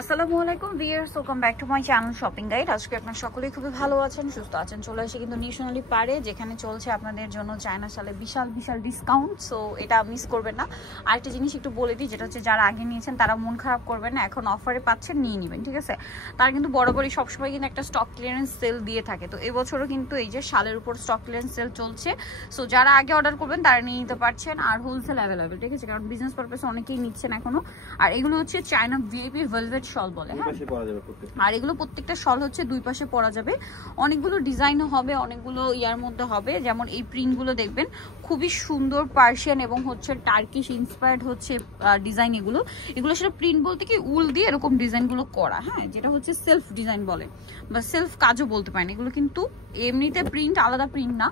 আসসালামু আলাইকুম viewers, welcome back to my channel shopping guide. আজকে আপনারা সকলেই খুবই ভালো আছেন, সুস্থ আছেন। চলে আসে কিন্তু নিউশনালি পারে, যেখানে চলছে আপনাদের জন্য চায়না সালে বিশাল বিশাল ডিসকাউন্ট। সো এটা মিস করবেন না। আরেকটা জিনিস একটু বলে দিই, যেটা হচ্ছে যারা আগে নিয়েছেন তারা মন খারাপ করবেন না, এখন অফারে পাচ্ছেন, নিয়ে নেবেন, ঠিক আছে? তারা কিন্তু বরাবরই সবসময় কিন্তু একটা স্টক ক্লিয়ারেন্স সেল দিয়ে থাকে। তো এবছরও কিন্তু এই যে শালের উপর স্টক ক্লিয়ারেন্স সেল চলছে। সো যারা আগে অর্ডার করবেন তারা নিয়ে নিতে পারছেন, আর হোলসেল অ্যাভেলেবেল, ঠিক আছে? কারণ বিজনেস পারপাসে অনেকেই নিচ্ছেন এখনো। আর এগুলো হচ্ছে চায়না ভিআইপি ভেলভেট শল বলে, হ্যাঁ। আর এগুলো প্রত্যেকটা শল হচ্ছে দুই পাশে পরা যাবে। অনেকগুলো ডিজাইনও হবে, অনেকগুলো ইয়ার মধ্যে হবে। যেমন এই প্রিন্টগুলো দেখবেন খুবই সুন্দর, পার্সিয়ান এবং হচ্ছে টার্কিশ ইন্সপায়ার্ড হচ্ছে ডিজাইন। এগুলো সেটা প্রিন্ট বলতে কি উল দিয়ে এরকম ডিজাইনগুলো করা, হ্যাঁ, যেটা হচ্ছে সেলফ ডিজাইন বলে বা সেলফ কাজও বলতে পারেন। এগুলো কিন্তু এমনিতে প্রিন্ট, আলাদা প্রিন্ট না,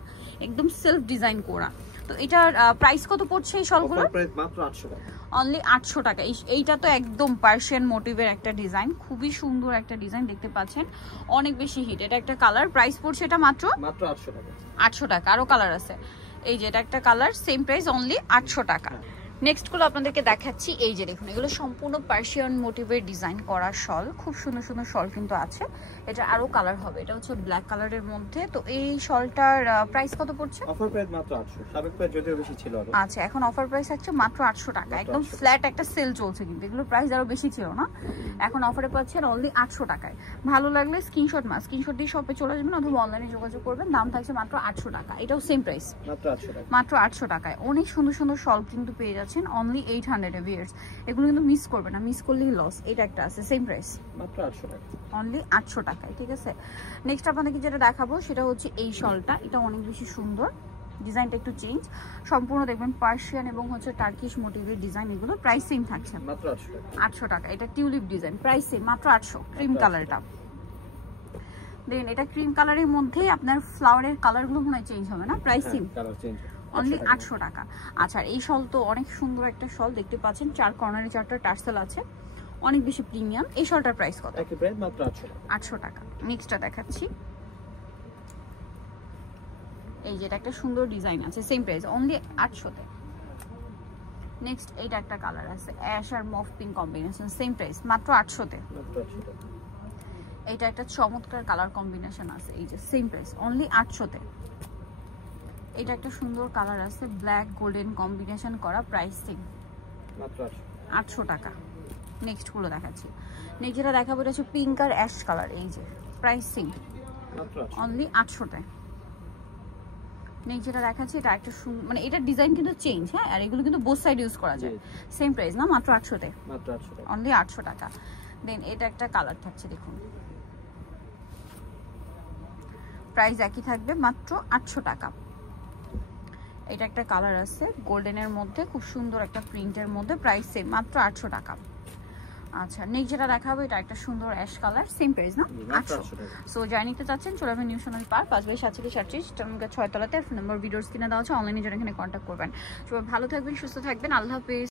একদম সেলফ ডিজাইন করা। তো এটার প্রাইস কত পড়ছে এই শলগুলো? মাত্র 800 টাকা, অনলি 800 টাকা। এইটা তো একদম পার্সিয়ান মোটিভের একটা ডিজাইন, খুবই সুন্দর একটা ডিজাইন, দেখতে পাচ্ছেন, অনেক বেশি হিট। এটা একটা কালার, প্রাইস পড়ছে এটা মাত্র 800 টাকা। 800 টাকা। আরো কালার আছে, এই যে এটা একটা কালার, সেম প্রাইস, অনলি 800 টাকা। নেক্সট গুলো আপনাদেরকে দেখাচ্ছি। এই যে দেখুন, এগুলো সম্পূর্ণ পার্সিয়ান মোটিভের ডিজাইন করা শল, খুব সুন্দর সুন্দর শল কিন্তু আছে। এটা আরো কালার হবে, এটা হচ্ছে ব্ল্যাক কালারের মধ্যে। তো এই শলটার প্রাইস কত পড়ছে? অফার প্রাইস মাত্র 800, সাবেক প্রাইস যদিও বেশি ছিল। আচ্ছা, এখন অফার প্রাইস আছে মাত্র 800 টাকা। একদম ফ্ল্যাট একটা সেল চলছে, কিন্তু এগুলো প্রাইস আরো বেশি ছিল না, এখন অফারে পাচ্ছেন অনলি 800 টাকায়। ভালো লাগলে স্ক্রিনশট দিয়ে শপে চলে যাবেন অথবা অনলাইনে যোগাযোগ করবেন। দাম থাকছে মাত্র 800 টাকা। এটাও সেম প্রাইস, মাত্র 800 টাকায়। অনেক সুন্দর সুন্দর শল কিন্তু পেয়ে যাচ্ছেন অনলি 800 ভিউয়ার্স। এগুলো কিন্তু মিস করবে না, মিস করলেই লস। এটা একটা আছে, সেম প্রাইস, মাত্র 800 টাকা, অনলি 800 টাকায়, ঠিক আছে? নেক্সট আপনাদেরকে যেটা দেখাবো সেটা হচ্ছে এই শলটা। এটা অনেক বেশি সুন্দর, ডিজাইনটা একটু চেঞ্জ, সম্পূর্ণ দেখবেন পার্সিয়ান এবং হচ্ছে টার্কিশ মোটিভের ডিজাইন। এগুলো প্রাইস সেম থাকছে মাত্র 800 টাকা। 800 টাকা। এটা টিউলিপ ডিজাইন, প্রাইস সেম, মাত্র 800। ক্রিম কালারটা দেন, এটা ক্রিম কালারের মধ্যে আপনার ফ্লাওয়ারের কালারগুলো মনে হয় চেঞ্জ হবে না, price same, colour change, only 800 টাকা। আচ্ছা, এই শল তো অনেক সুন্দর একটা শল, দেখতে পাচ্ছেন, চার কর্নারে চারটা টার্সেল আছে, অনেক বেশি প্রিমিয়াম। এই শলটার প্রাইস কত? একই প্রাইস, মাত্র 800 টাকা। 800 টাকা। নেক্সটটা দেখাচ্ছি, এই যে এটা একটা সুন্দর ডিজাইন আছে, সেম প্রাইস, অনলি 800 তে। নেক্সট এইটা একটা কালার আছে, অ্যাশ আর মফ পিঙ্ক কম্বিনেশন, সেম প্রাইস, মাত্র 800 তে। এইটা একটা চমৎকার কালার কম্বিনেশন আছে, এই যে সেম প্রাইস, অনলি 800 তে। এটা একটা সুন্দর কালার আছে, ব্ল্যাক গোল্ডেন কম্বিনেশন করা, প্রাইস সেম, মাত্র 800 টাকা। নেক্সট গুলো দেখাচ্ছি। নেক্সট যেটা দেখাবো এটা হচ্ছে পিঙ্ক আর অ্যাশ কালার, এই যে প্রাইস সেম, মাত্র অনলি 800 তে। নেক্সট যেটা দেখাচ্ছি এটা একটা মানে এটার ডিজাইন কিন্তু চেঞ্জ, হ্যাঁ, আর এগুলো কিন্তু বোথ সাইড ইউজ করা যায়। সেম প্রাইস না, মাত্র 800 তে, মাত্র 800 টাকা, অনলি 800 টাকা। দেন এটা একটা কালার থাকছে, দেখুন, প্রাইস একই থাকবে, মাত্র 800 টাকা। এটা একটা কালার আছে গোল্ডেনের মধ্যে, খুব সুন্দর একটা প্রিন্টের মধ্যে, প্রাইস সেম, মাত্র 800 টাকা। আচ্ছা, নেক্সট যেটা দেখাবো এটা একটা সুন্দর অ্যাশ কালার, সেম প্রাইস না, 800। সো যারা নিতে চাচ্ছেন চলে যাবেন নিউশনালি পার্ক, 5/7/37 টার্মিনাল 6 তলাতে। ফোন নাম্বার ভিডিওস কিনে দেওয়া আছে, অনলাইনে যারা এখানে কন্ট্যাক্ট করবেন। সবাই ভালো থাকবেন, সুস্থ থাকবেন, আল্লাহ হাফেজ।